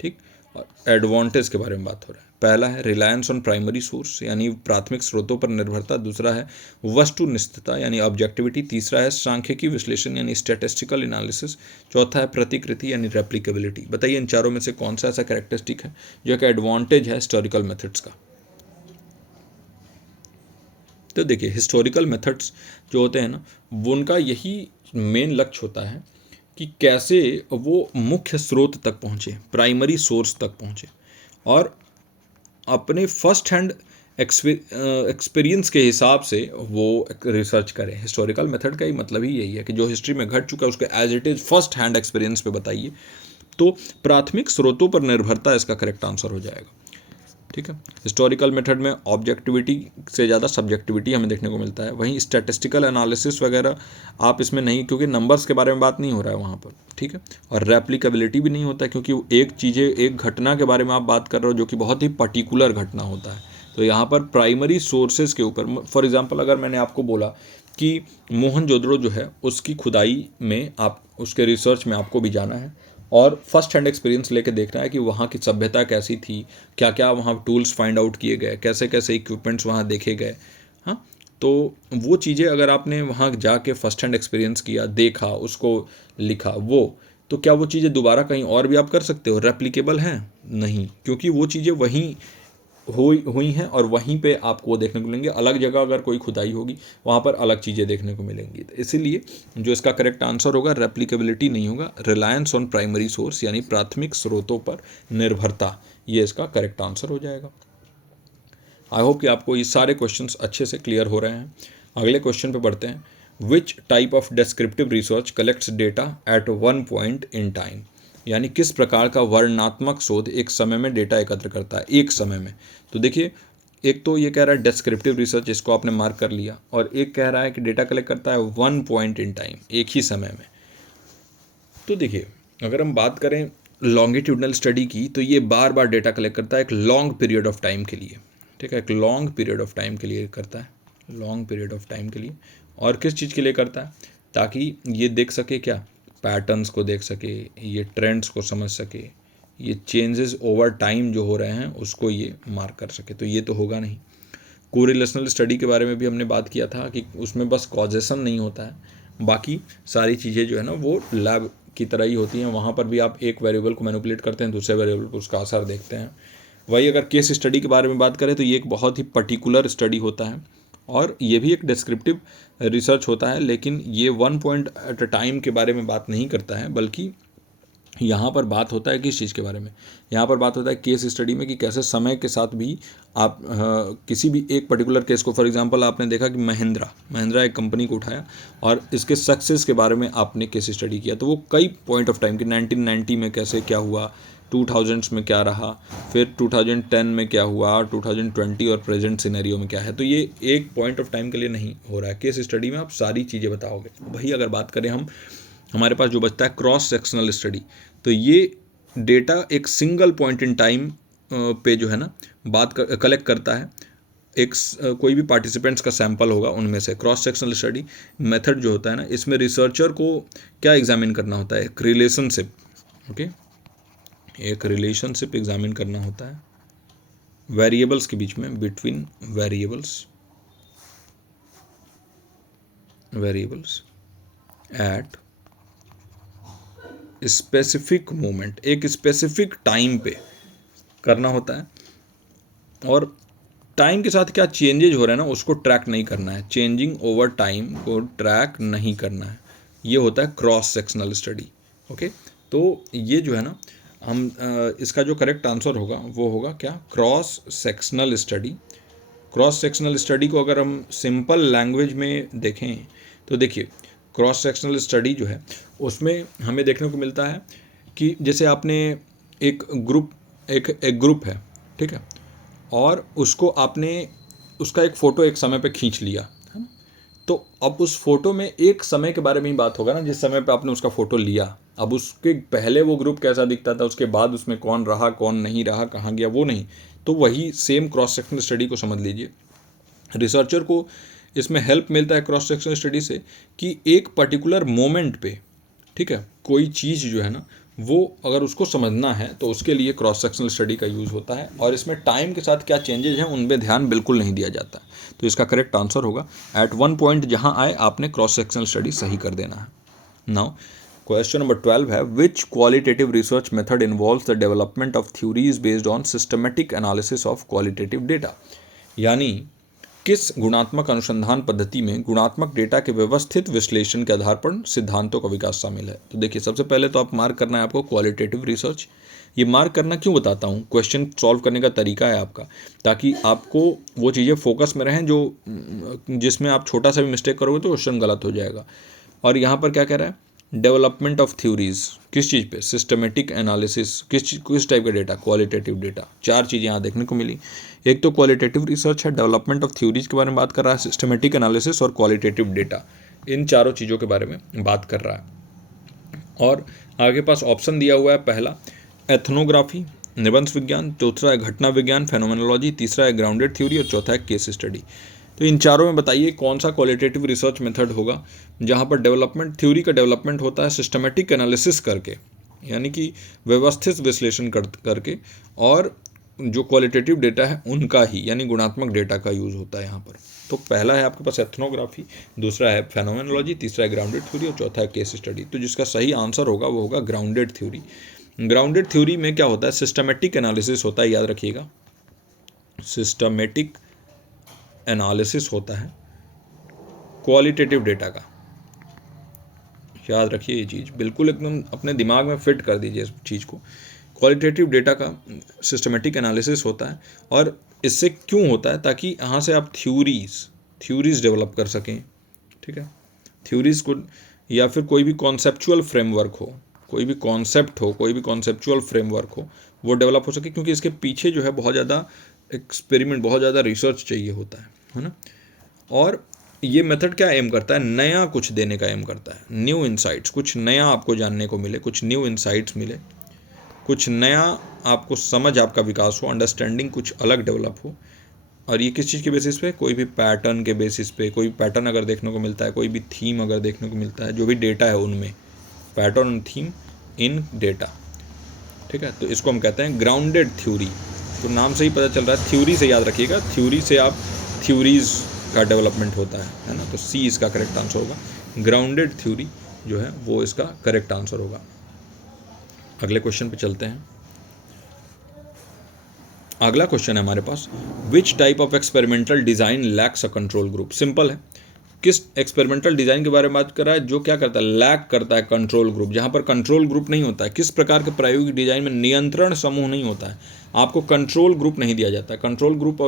ठीक, और एडवांटेज के बारे में बात हो रहा है। पहला है रिलायंस ऑन प्राइमरी सोर्स, यानी प्राथमिक स्रोतों पर निर्भरता। दूसरा है वस्तुनिष्ठता यानी ऑब्जेक्टिविटी। तीसरा है सांख्यिकी विश्लेषण यानी स्टैटिस्टिकल एनालिसिस। चौथा है प्रतिकृति यानी रेप्लिकेबिलिटी। बताइए इन चारों में से कौन सा ऐसा कैरेक्टरिस्टिक है जो एक एडवांटेज है हिस्टोरिकल मेथड्स का। तो देखिए हिस्टोरिकल मेथड्स जो होते हैं ना, वो उनका यही मेन लक्ष्य होता है कि कैसे वो मुख्य स्रोत तक पहुँचे, प्राइमरी सोर्स तक पहुँचे और अपने फर्स्ट हैंड एक्सपीरियंस के हिसाब से वो रिसर्च करें। हिस्टोरिकल मेथड का ही मतलब ही यही है कि जो हिस्ट्री में घट चुका है उसको as it is first hand experience पे बताइए। तो प्राथमिक स्रोतों पर निर्भरता इसका करेक्ट आंसर हो जाएगा। ठीक है, हिस्टोरिकल मेथड में ऑब्जेक्टिविटी से ज़्यादा सब्जेक्टिविटी हमें देखने को मिलता है। वहीं स्टैटिस्टिकल एनालिसिस वगैरह आप इसमें नहीं, क्योंकि नंबर्स के बारे में बात नहीं हो रहा है वहाँ पर। ठीक है, और रेप्लिकेबिलिटी भी नहीं होता है, क्योंकि एक घटना के बारे में आप बात कर रहे हो जो कि बहुत ही पर्टिकुलर घटना होता है। तो यहाँ पर प्राइमरी सोर्सेज के ऊपर, फॉर एग्जांपल अगर मैंने आपको बोला कि मोहनजोदड़ो जो है उसकी खुदाई में आप उसके रिसर्च में आपको भी जाना है और फर्स्ट हैंड एक्सपीरियंस लेके देखना है कि वहाँ की सभ्यता कैसी थी, क्या क्या वहाँ टूल्स फाइंड आउट किए गए, कैसे कैसे इक्विपमेंट्स वहाँ देखे गए। हाँ, तो वो चीज़ें अगर आपने वहाँ जाके फर्स्ट हैंड एक्सपीरियंस किया, देखा, उसको लिखा, तो क्या वो चीज़ें दोबारा कहीं और भी आप कर सकते हो? रेप्लिकेबल हैं? नहीं, क्योंकि वो चीज़ें वहीं हुई हैं और वहीं पे आपको वो देखने को मिलेंगे। अलग जगह अगर कोई खुदाई होगी वहाँ पर अलग चीज़ें देखने को मिलेंगी। तो इसीलिए जो इसका करेक्ट आंसर होगा रेप्लिकेबिलिटी नहीं होगा, रिलायंस ऑन प्राइमरी सोर्स यानी प्राथमिक स्रोतों पर निर्भरता, ये इसका करेक्ट आंसर हो जाएगा। आई होप कि आपको ये सारे क्वेश्चंस अच्छे से क्लियर हो रहे हैं। अगले क्वेश्चन पे बढ़ते हैं। विच type of descriptive research collects data eight one point in time, यानी किस प्रकार का वर्णनात्मक शोध एक समय में डेटा एकत्र करता है, एक समय में। तो देखिए, एक तो ये कह रहा है डिस्क्रिप्टिव रिसर्च, इसको आपने मार्क कर लिया, और एक कह रहा है कि डेटा कलेक्ट करता है वन पॉइंट इन टाइम, एक ही समय में। तो देखिए, अगर हम बात करें लॉन्गिट्यूडनल स्टडी की, तो ये बार बार डेटा कलेक्ट करता है एक लॉन्ग पीरियड ऑफ टाइम के लिए, ठीक है, एक लॉन्ग पीरियड ऑफ टाइम के लिए करता है, लॉन्ग पीरियड ऑफ टाइम के लिए। और किस चीज़ के लिए करता है? ताकि ये देख सके क्या, पैटर्न्स को देख सके, ये ट्रेंड्स को समझ सके, ये चेंजेस ओवर टाइम जो हो रहे हैं उसको ये मार्क कर सके। तो ये तो होगा नहीं। कोरिलेशनल स्टडी के बारे में भी हमने बात किया था कि उसमें बस कॉजेशन नहीं होता है, बाकी सारी चीज़ें जो है ना वो लैब की तरह ही होती हैं। वहाँ पर भी आप एक वेरिएबल को मैनिपुलेट करते हैं, दूसरे वेरिएबल पर उसका असर देखते हैं। वही अगर केस स्टडी के बारे में बात करें तो ये एक बहुत ही पर्टिकुलर स्टडी होता है, और ये भी एक डिस्क्रिप्टिव रिसर्च होता है, लेकिन ये one point at a time के बारे में बात नहीं करता है, बल्कि यहाँ पर बात होता है किस चीज़ के बारे में, यहाँ पर बात होता है केस स्टडी में, कि कैसे समय के साथ भी आप किसी भी एक पर्टिकुलर केस को, फॉर एग्जांपल आपने देखा कि महिंद्रा एक कंपनी को उठाया और इसके सक्सेस के बारे में आपने केस स्टडी किया, तो वो कई पॉइंट ऑफ टाइम की 1990 में कैसे क्या हुआ, 2000s में क्या रहा, फिर 2010 में क्या हुआ, 2020 और प्रेजेंट सिनेरियो में क्या है। तो ये एक पॉइंट ऑफ टाइम के लिए नहीं हो रहा है, केस स्टडी में आप सारी चीज़ें बताओगे। वही अगर बात करें हम, हमारे पास जो बचता है क्रॉस सेक्शनल स्टडी, तो ये डेटा एक सिंगल पॉइंट इन टाइम पे जो है ना कलेक्ट करता है। एक कोई भी पार्टिसिपेंट्स का सैंपल होगा, उनमें से क्रॉस सेक्शनल स्टडी मेथड जो होता है ना, इसमें रिसर्चर को क्या एग्जामिन करना होता है, एक रिलेशनशिप, ओके, एक रिलेशनशिप एग्जामिन करना होता है वेरिएबल्स के बीच में, between variables at specific moment, एक स्पेसिफिक टाइम पे करना होता है, और टाइम के साथ क्या चेंजेज हो रहे हैं ना उसको ट्रैक नहीं करना है, चेंजिंग ओवर टाइम को ट्रैक नहीं करना है। ये होता है क्रॉस सेक्शनल स्टडी, ओके। तो ये जो है ना, हम इसका जो करेक्ट आंसर होगा वो होगा क्या, cross sectional study. Cross sectional study को अगर हम सिंपल लैंग्वेज में देखें तो देखिए, क्रॉस सेक्शनल स्टडी जो है उसमें हमें देखने को मिलता है कि जैसे आपने एक ग्रुप है, ठीक है, और उसको आपने उसका एक फ़ोटो एक समय पे खींच लिया, है ना। तो अब उस फोटो में एक समय के बारे में ही बात होगा ना, जिस समय पे आपने उसका फ़ोटो लिया। अब उसके पहले वो ग्रुप कैसा दिखता था, उसके बाद उसमें कौन रहा कौन नहीं रहा, कहाँ गया, वो नहीं। तो वही सेम क्रॉस सेक्शनल स्टडी को समझ लीजिए। रिसर्चर को इसमें हेल्प मिलता है क्रॉस सेक्शनल स्टडी से कि एक पर्टिकुलर मोमेंट पे, ठीक है, कोई चीज़ जो है ना वो अगर उसको समझना है तो उसके लिए क्रॉस सेक्शनल स्टडी का यूज़ होता है, और इसमें टाइम के साथ क्या चेंजेज हैं उन पे ध्यान बिल्कुल नहीं दिया जाता। तो इसका करेक्ट आंसर होगा एट वन पॉइंट, जहाँ आए आपने क्रॉस सेक्शनल स्टडी सही कर देना है। नाउ क्वेश्चन नंबर 12 है, which qualitative research method involves the development of theories based on systematic analysis of qualitative data, यानी किस गुणात्मक अनुसंधान पद्धति में गुणात्मक डेटा के व्यवस्थित विश्लेषण के आधार पर सिद्धांतों का विकास शामिल है। तो देखिए, सबसे पहले तो आप मार्क करना है आपको क्वालिटेटिव रिसर्च। ये मार्क करना क्यों बताता हूँ, क्वेश्चन सॉल्व करने का तरीका है आपका, ताकि आपको वो चीज़ें फोकस में रहें जो जिसमें आप छोटा सा भी मिस्टेक करोगे तो क्वेश्चन गलत हो जाएगा। और यहाँ पर क्या कह रहा है, डेवलपमेंट ऑफ थ्योरीज, किस चीज़ पे, सिस्टमेटिक एनालिसिस, किस टाइप का डेटा, क्वालिटेटिव डेटा। चार चीज़ें यहाँ देखने को मिली। एक तो क्वालिटेटिव रिसर्च है, डेवलपमेंट ऑफ थ्योरीज के बारे में बात कर रहा है, सिस्टमेटिक एनालिसिस और क्वालिटेटिव डेटा, इन चारों चीज़ों के बारे में बात कर रहा है। और आगे पास ऑप्शन दिया हुआ है, पहला एथनोग्राफी, निबंध विज्ञान, दूसरा है घटना विज्ञान फेनोमेनोलॉजी, तीसरा है ग्राउंडेड थ्योरी और चौथा है केस स्टडी। तो इन चारों में बताइए कौन सा क्वालिटेटिव रिसर्च मेथड होगा जहाँ पर डेवलपमेंट, थ्योरी का डेवलपमेंट होता है सिस्टमेटिक एनालिसिस करके, यानी कि व्यवस्थित विश्लेषण करके, और जो क्वालिटेटिव डेटा है उनका ही, यानी गुणात्मक डेटा का यूज़ होता है यहाँ पर। तो पहला है आपके पास एथनोग्राफी, दूसरा है फेनोमेनोलॉजी, तीसरा है ग्राउंडेड थ्योरी और चौथा है केस स्टडी। तो जिसका सही आंसर होगा वो होगा ग्राउंडेड थ्योरी। ग्राउंडेड थ्योरी में क्या होता है, सिस्टमेटिक एनालिसिस होता है, याद रखिएगा। सिस्टमेटिक एनालिसिस होता है क्वालिटेटिव डेटा का। याद रखिए ये चीज़, बिल्कुल एकदम अपने दिमाग में फिट कर दीजिए इस चीज़ को। क्वालिटेटिव डेटा का सिस्टमेटिक एनालिसिस होता है, और इससे क्यों होता है, ताकि यहाँ से आप थ्योरीज डेवलप कर सकें। ठीक है, थ्योरीज को, या फिर कोई भी कॉन्सेप्चुअल फ्रेमवर्क हो, कोई भी कॉन्सेप्ट हो, कोई भी कॉन्सेप्चुअल फ्रेमवर्क हो, वो डेवलप हो सके, क्योंकि इसके पीछे जो है बहुत ज़्यादा एक्सपेरिमेंट, बहुत ज़्यादा रिसर्च चाहिए होता है ना। और ये मेथड क्या एम करता है, नया कुछ देने का एम करता है, न्यू इनसाइट्स, कुछ नया आपको जानने को मिले, कुछ न्यू इनसाइट्स मिले, कुछ नया आपको समझ, आपका विकास हो, अंडरस्टैंडिंग कुछ अलग डेवलप हो। और ये किस चीज़ के बेसिस पे, कोई भी पैटर्न के बेसिस पे, कोई पैटर्न अगर देखने को मिलता है, कोई भी थीम अगर देखने को मिलता है, जो भी डेटा है उनमें, पैटर्न और थीम इन डेटा। ठीक है, तो इसको हम कहते हैं ग्राउंडेड थ्योरी। तो नाम से ही पता चल रहा है, थ्योरी से याद रखिएगा, थ्योरी से आप थ्योरीज का डेवलपमेंट होता है ना। तो सी इसका करेक्ट आंसर होगा, ग्राउंडेड थ्योरी जो है वो इसका करेक्ट आंसर होगा। अगले क्वेश्चन पे चलते हैं। अगला क्वेश्चन है हमारे पास, which type of experimental design lacks a control group. Simple है, किस एक्सपेरिमेंटल डिज़ाइन के बारे में बात कर रहा है, जो क्या करता है, लैक करता है कंट्रोल ग्रुप, जहाँ पर कंट्रोल ग्रुप नहीं होता है। किस प्रकार के प्रायोगिक डिज़ाइन में नियंत्रण समूह नहीं होता है, आपको कंट्रोल ग्रुप नहीं दिया जाता है। कंट्रोल ग्रुप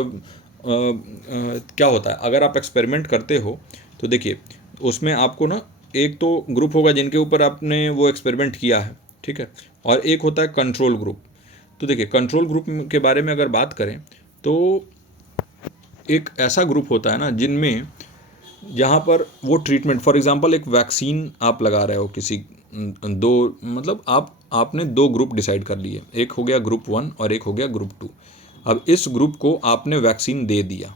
क्या होता है, अगर आप एक्सपेरिमेंट करते हो तो देखिए, उसमें आपको ना एक तो ग्रुप होगा जिनके ऊपर आपने वो एक्सपेरिमेंट किया है, ठीक है, और एक होता है कंट्रोल ग्रुप। तो देखिए, कंट्रोल ग्रुप के बारे में अगर बात करें तो एक ऐसा ग्रुप होता है ना, जिनमें जहाँ पर वो ट्रीटमेंट, फॉर एग्जांपल एक वैक्सीन आप लगा रहे हो किसी दो, मतलब आपने दो ग्रुप डिसाइड कर लिए, एक हो गया ग्रुप 1 और एक हो गया ग्रुप 2। अब इस ग्रुप को आपने वैक्सीन दे दिया,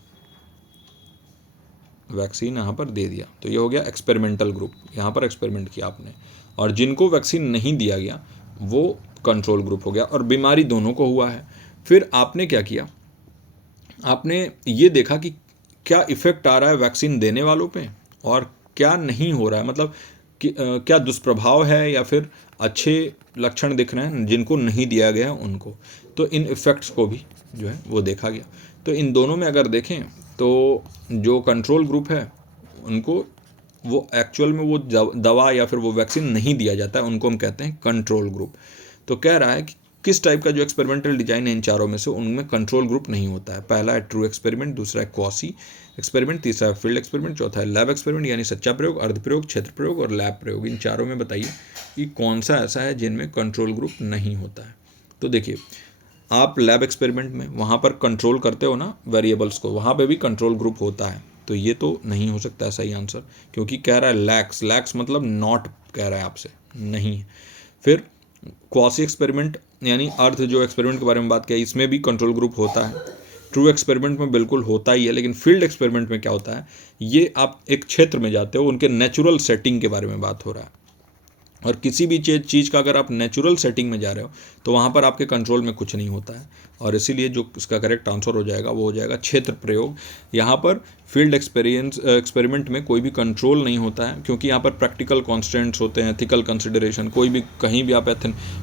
वैक्सीन यहाँ पर दे दिया, तो ये हो गया एक्सपेरिमेंटल ग्रुप, यहाँ पर एक्सपेरिमेंट किया आपने। और जिनको वैक्सीन नहीं दिया गया वो कंट्रोल ग्रुप हो गया, और बीमारी दोनों को हुआ है। फिर आपने क्या किया, आपने ये देखा कि क्या इफ़ेक्ट आ रहा है वैक्सीन देने वालों पे और क्या नहीं हो रहा है, मतलब कि क्या दुष्प्रभाव है या फिर अच्छे लक्षण दिख रहे हैं जिनको नहीं दिया गया उनको। तो इन इफ़ेक्ट्स को भी जो है वो देखा गया। तो इन दोनों में अगर देखें तो जो कंट्रोल ग्रुप है उनको वो एक्चुअल में वो दवा या फिर वो वैक्सीन नहीं दिया जाता है, उनको हम कहते हैं कंट्रोल ग्रुप। तो कह रहा है कि किस टाइप का जो एक्सपेरिमेंटल डिजाइन है इन चारों में से, उनमें कंट्रोल ग्रुप नहीं होता है। पहला है ट्रू एक्सपेरिमेंट, दूसरा है क्वासी एक्सपेरिमेंट, तीसरा है फील्ड एक्सपेरिमेंट, चौथा है लैब एक्सपेरिमेंट यानी सच्चा प्रयोग, अर्ध प्रयोग, क्षेत्र प्रयोग और लैब प्रयोग। इन चारों में बताइए कि कौन सा ऐसा है जिनमें कंट्रोल ग्रुप नहीं होता है। तो देखिए, आप लैब एक्सपेरिमेंट में वहाँ पर कंट्रोल करते हो ना वेरिएबल्स को, वहाँ पे भी कंट्रोल ग्रुप होता है। तो ये तो नहीं हो सकता सही आंसर, क्योंकि कह रहा है लैक्स, लैक्स मतलब नॉट कह रहा है आपसे, नहीं है। फिर क्वासी एक्सपेरिमेंट यानी अर्थ जो एक्सपेरिमेंट के बारे में बात किया, इसमें भी कंट्रोल ग्रुप होता है। ट्रू एक्सपेरिमेंट में बिल्कुल होता ही है। लेकिन फील्ड एक्सपेरिमेंट में क्या होता है, ये आप एक क्षेत्र में जाते हो, उनके नेचुरल सेटिंग के बारे में बात हो रहा है। और किसी भी चीज़ का अगर आप नेचुरल सेटिंग में जा रहे हो तो वहाँ पर आपके कंट्रोल में कुछ नहीं होता है। और इसीलिए जो इसका करेक्ट आंसर हो जाएगा वो हो जाएगा क्षेत्र प्रयोग। यहाँ पर फील्ड एक्सपेरिमेंट में कोई भी कंट्रोल नहीं होता है, क्योंकि यहाँ पर प्रैक्टिकल कॉन्स्टेंट्स होते हैं, एथिकल कंसिडरेशन। कोई भी कहीं भी आप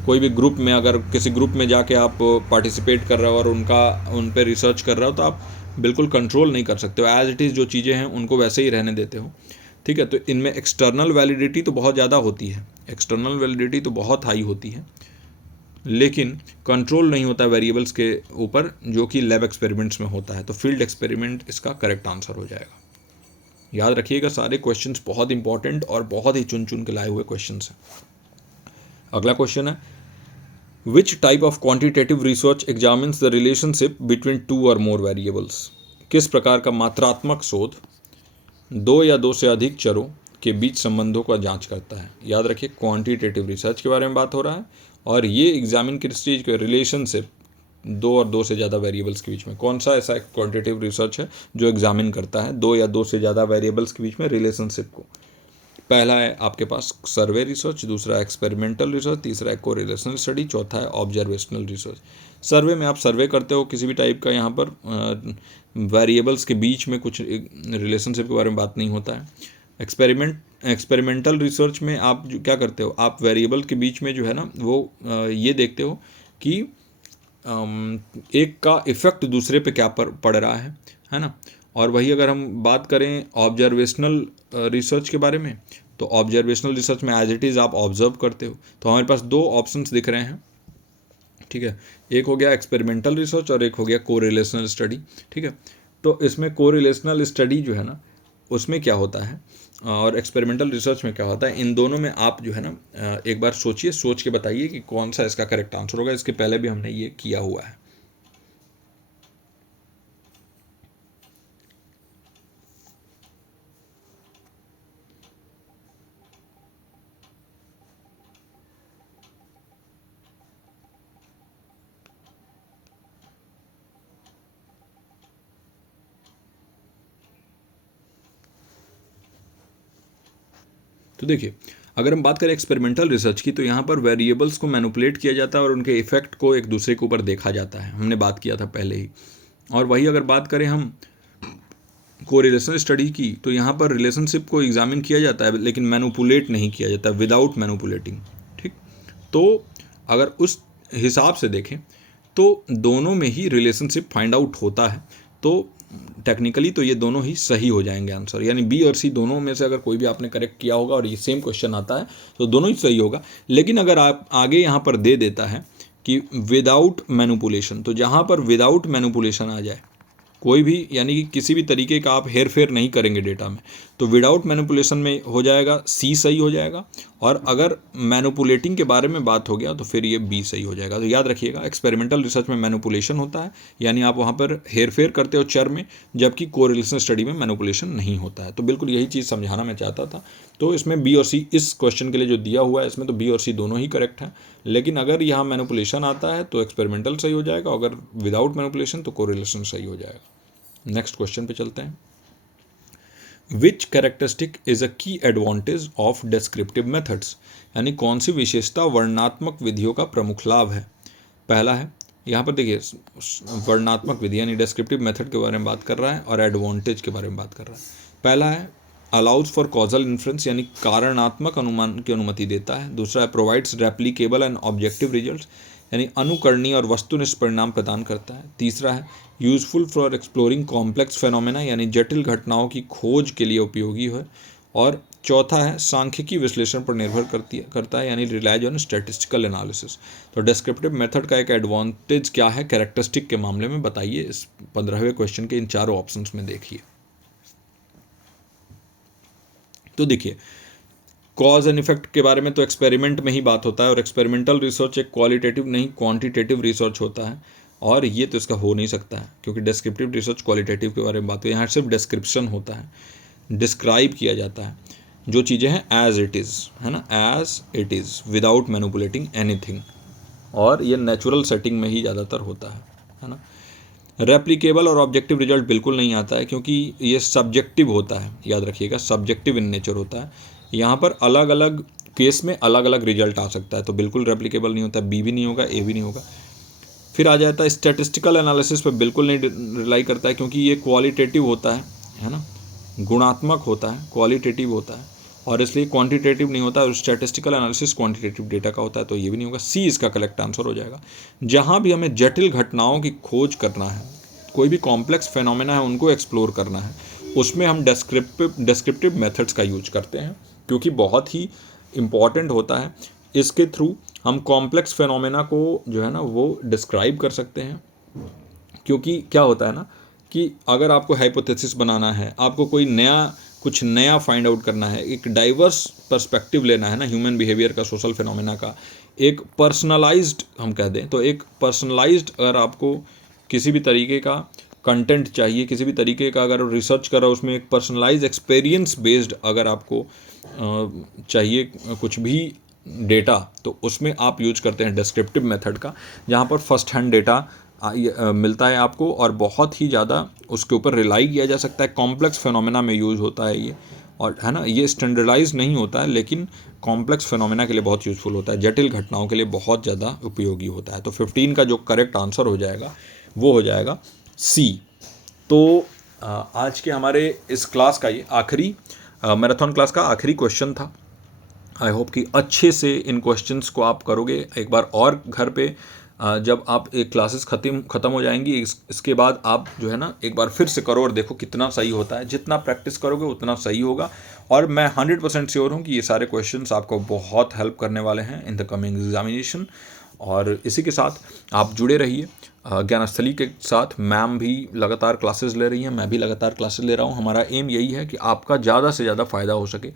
कोई भी ग्रुप में, अगर किसी ग्रुप में जाके आप पार्टिसिपेट कर रहे हो और उन पर रिसर्च कर रहे हो, तो आप बिल्कुल कंट्रोल नहीं कर सकते हो। एज इट इज़ जो चीज़ें हैं उनको वैसे ही रहने देते हो, ठीक है। तो इनमें एक्सटर्नल वैलिडिटी तो बहुत ज़्यादा होती है, एक्सटर्नल वैलिडिटी तो बहुत हाई होती है, लेकिन कंट्रोल नहीं होता वेरिएबल्स के ऊपर, जो कि लैब एक्सपेरिमेंट्स में होता है। तो फील्ड एक्सपेरिमेंट इसका करेक्ट आंसर हो जाएगा। याद रखिएगा, सारे क्वेश्चंस बहुत इंपॉर्टेंट और बहुत ही चुन चुन के लाए हुए क्वेश्चंस हैं। अगला क्वेश्चन है, which type of quantitative research examines the relationship between 2 और मोर वेरिएबल्स। किस प्रकार का मात्रात्मक शोध 2 या 2 से अधिक चरों के बीच संबंधों का जांच करता है। याद रखिए, क्वांटिटेटिव रिसर्च के बारे में बात हो रहा है, और ये एग्जामिन किस चीज़ के, रिलेशनशिप 2 और 2 से ज़्यादा वेरिएबल्स के बीच में। कौन सा ऐसा क्वांटिटेटिव रिसर्च है जो एग्जामिन करता है 2 या 2 से ज़्यादा वेरिएबल्स के बीच में रिलेशनशिप को। पहला है आपके पास सर्वे रिसर्च, दूसरा एक्सपेरिमेंटल रिसर्च, तीसरा है कोरिलेशनल स्टडी, चौथा है ऑब्जर्वेशनल रिसर्च। सर्वे में आप सर्वे करते हो किसी भी टाइप का, यहाँ पर वेरिएबल्स के बीच में कुछ रिलेशनशिप के बारे में बात नहीं होता है। एक्सपेरिमेंटल रिसर्च में आप जो क्या करते हो, आप वेरिएबल के बीच में जो है ना वो ये देखते हो कि एक का इफ़ेक्ट दूसरे पे क्या पड़ रहा है ना। और वही अगर हम बात करें ऑब्जर्वेशनल रिसर्च के बारे में, तो ऑब्जर्वेशनल रिसर्च में एज इट इज़ आप ऑब्जर्व करते हो, तो हमारे पास दो ऑप्शंस दिख रहे हैं, ठीक है। एक हो गया एक्सपेरिमेंटल रिसर्च और एक हो गया कोरिलेशनल स्टडी, ठीक है। तो इसमें कोरिलेशनल स्टडी जो है ना, उसमें क्या होता है और एक्सपेरिमेंटल रिसर्च में क्या होता है, इन दोनों में आप जो है ना एक बार सोचिए, सोच के बताइए कि कौन सा इसका करेक्ट आंसर होगा। इसके पहले भी हमने ये किया हुआ है। तो देखिए, अगर हम बात करें एक्सपेरिमेंटल रिसर्च की, तो यहाँ पर वेरिएबल्स को मैनिपुलेट किया जाता है और उनके इफेक्ट को एक दूसरे के ऊपर देखा जाता है, हमने बात किया था पहले ही। और वही अगर बात करें हम कोरिलेशन स्टडी की, तो यहाँ पर रिलेशनशिप को एग्जामिन किया जाता है लेकिन मैनिपुलेट नहीं किया जाता, विदाउट मैनिपुलेटिंग, ठीक। तो अगर उस हिसाब से देखें तो दोनों में ही रिलेशनशिप फाइंड आउट होता है, तो टेक्निकली तो ये दोनों ही सही हो जाएंगे आंसर, यानी बी और सी दोनों में से अगर कोई भी आपने करेक्ट किया होगा और ये सेम क्वेश्चन आता है तो दोनों ही सही होगा। लेकिन अगर आप आगे यहाँ पर दे देता है कि विदाउट मैनिपुलेशन, तो जहाँ पर विदाउट मैनिपुलेशन आ जाए, कोई भी यानी कि किसी भी तरीके का आप हेर फेर नहीं करेंगे डेटा में, तो विदाउट मैनिपुलेशन में हो जाएगा सी सही हो जाएगा। और अगर मैनिपुलेटिंग के बारे में बात हो गया तो फिर ये बी सही हो जाएगा। तो याद रखिएगा, एक्सपेरिमेंटल रिसर्च में मैनिपुलेशन होता है, यानी आप वहाँ पर हेर फेर करते हो चर में, जबकि कोरिलेशन स्टडी में मैनिपुलेशन नहीं होता है। तो बिल्कुल यही चीज़ समझाना मैं चाहता था। तो इसमें बी और सी, इस क्वेश्चन के लिए जो दिया हुआ है इसमें तो बी और सी दोनों ही करेक्ट हैं, लेकिन अगर यहाँ मैनिपुलेशन आता है तो एक्सपेरिमेंटल सही हो जाएगा, अगर विदाउट मैनिपुलेशन तो कोरिलेशन सही हो जाएगा। नेक्स्ट क्वेश्चन पे चलते हैं। विच कैरेक्टरिस्टिक इज अ की एडवांटेज ऑफ डेस्क्रिप्टिव मेथड्स, यानी कौन सी विशेषता वर्णनात्मक विधियों का प्रमुख लाभ है। पहला है, यहाँ पर देखिए वर्णनात्मक विधि यानी डेस्क्रिप्टिव मेथड के बारे में बात कर रहा है और एडवांटेज के बारे में बात कर रहा है। पहला है अलाउज फॉर कॉजल इन्फ्रेंस, यानी कारणात्मक अनुमान की अनुमति देता है। दूसरा है provides replicable and objective results, यानी अनुकरणीय और वस्तुनिष्ठ परिणाम प्रदान करता है। तीसरा है useful for exploring complex phenomena, यानी जटिल घटनाओं की खोज के लिए उपयोगी है। और चौथा है सांख्यिकी विश्लेषण पर निर्भर करता है, यानी रिलाइज ऑन स्टैटिस्टिकल एनालिसिस। तो डेस्क्रिप्टिव मेथड का एक एडवांटेज क्या है कैरेक्टरिस्टिक के मामले में, बताइए। इस 15वें क्वेश्चन के इन चारों ऑप्शंस में देखिए। तो देखिए, कॉज एंड इफेक्ट के बारे में तो एक्सपेरिमेंट में ही बात होता है, और एक्सपेरिमेंटल रिसर्च एक क्वालिटेटिव नहीं क्वांटिटेटिव रिसर्च होता है, और ये तो इसका हो नहीं सकता है क्योंकि डिस्क्रिप्टिव रिसर्च क्वालिटेटिव के बारे में बात है। यहाँ सिर्फ डिस्क्रिप्शन होता है, डिस्क्राइब किया जाता है जो चीज़ें हैं एज इट इज़, है ना, as it is without manipulating anything, और ये नेचुरल सेटिंग में ही ज़्यादातर होता है ना। रेप्लिकेबल और ऑब्जेक्टिव रिजल्ट बिल्कुल नहीं आता है क्योंकि ये सब्जेक्टिव होता है, याद रखिएगा सब्जेक्टिव इन नेचर होता है। यहाँ पर अलग अलग केस में अलग अलग रिजल्ट आ सकता है, तो बिल्कुल रेप्लिकेबल नहीं होता, बी भी नहीं होगा, ए भी नहीं होगा। फिर आ जाता है स्टैटिस्टिकल एनालिसिस पर बिल्कुल नहीं रिलाई करता है क्योंकि ये क्वालिटेटिव होता है ना, गुणात्मक होता है, क्वालिटेटिव होता है, और इसलिए क्वांटिटेटिव नहीं होता। और स्टैटिस्टिकल एनालिसिस क्वांटिटेटिव डेटा का होता है, तो ये भी नहीं होगा। सी इसका करेक्ट आंसर हो जाएगा। जहाँ भी हमें जटिल घटनाओं की खोज करना है, कोई भी कॉम्प्लेक्स फेनोमेना है उनको एक्सप्लोर करना है, उसमें हम डेस्क्रिप्टिव मेथड्स का यूज करते हैं क्योंकि बहुत ही इम्पॉर्टेंट होता है। इसके थ्रू हम कॉम्प्लेक्स फेनोमेना को जो है ना वो डिस्क्राइब कर सकते हैं। क्योंकि क्या होता है ना कि अगर आपको हाइपोथेसिस बनाना है, आपको कोई कुछ नया फाइंड आउट करना है, एक डाइवर्स पर्सपेक्टिव लेना है ना ह्यूमन बिहेवियर का, सोशल फिनोमेना का, एक पर्सनलाइज्ड हम कह दें तो एक पर्सनलाइज्ड अगर आपको किसी भी तरीके का कंटेंट चाहिए, किसी भी तरीके का अगर रिसर्च कर रहा हो उसमें एक पर्सनलाइज एक्सपीरियंस बेस्ड अगर आपको चाहिए कुछ भी डेटा, तो उसमें आप यूज करते हैं डिस्क्रिप्टिव मेथड का, जहाँ पर फर्स्ट हैंड डेटा मिलता है आपको और बहुत ही ज़्यादा उसके ऊपर रिलाई किया जा सकता है। कॉम्प्लेक्स फिनोमेना में यूज़ होता है ये, और है ना, ये स्टैंडर्डाइज नहीं होता है लेकिन कॉम्प्लेक्स फिनोमेना के लिए बहुत यूज़फुल होता है, जटिल घटनाओं के लिए बहुत ज़्यादा उपयोगी होता है। तो 15 का जो करेक्ट आंसर हो जाएगा वो हो जाएगा सी। तो आज के हमारे इस क्लास का ये आखिरी मैराथन क्लास का आखिरी क्वेश्चन था। आई होप कि अच्छे से इन क्वेश्चंस को आप करोगे, एक बार और घर पे जब आप एक क्लासेस ख़त्म हो जाएंगी इसके बाद आप जो है ना एक बार फिर से करो और देखो कितना सही होता है। जितना प्रैक्टिस करोगे उतना सही होगा और मैं 100% श्योर हूँ कि ये सारे क्वेश्चंस आपको बहुत हेल्प करने वाले हैं इन द कमिंग एग्जामिनेशन। और इसी के साथ आप जुड़े रहिए ज्ञानस्थली के साथ। मैम भी लगातार क्लासेस ले रही हैं, मैं भी लगातार क्लासेस ले रहा हूँ। हमारा एम यही है कि आपका ज़्यादा से ज़्यादा फ़ायदा हो सके।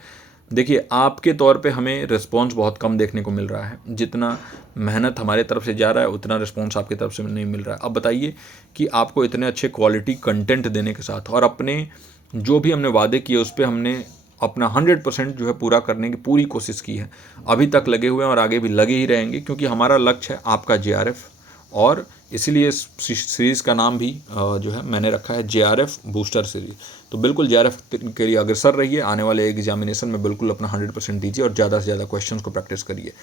देखिए, आपके तौर पे हमें रिस्पॉन्स बहुत कम देखने को मिल रहा है। जितना मेहनत हमारे तरफ से जा रहा है उतना रिस्पॉन्स आपकी तरफ से नहीं मिल रहा है। अब बताइए कि आपको इतने अच्छे क्वालिटी कंटेंट देने के साथ और अपने जो भी हमने वादे किए उस पर हमने अपना 100% जो है पूरा करने की पूरी कोशिश की है। अभी तक लगे हुए हैं और आगे भी लगे ही रहेंगे, क्योंकि हमारा लक्ष्य है आपका JRF। और इसीलिए इस सीरीज़ का नाम भी जो है मैंने रखा है JRF बूस्टर सीरीज़। तो बिल्कुल JRF के लिए अग्रसर रहिए। आने वाले एग्जामिनेशन में बिल्कुल अपना 100% दीजिए और ज़्यादा से ज़्यादा क्वेश्चंस को प्रैक्टिस करिए।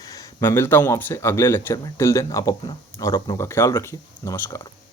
मैं मिलता हूँ आपसे अगले लेक्चर में। टिल देन आप अपना और अपनों का ख्याल रखिए। नमस्कार।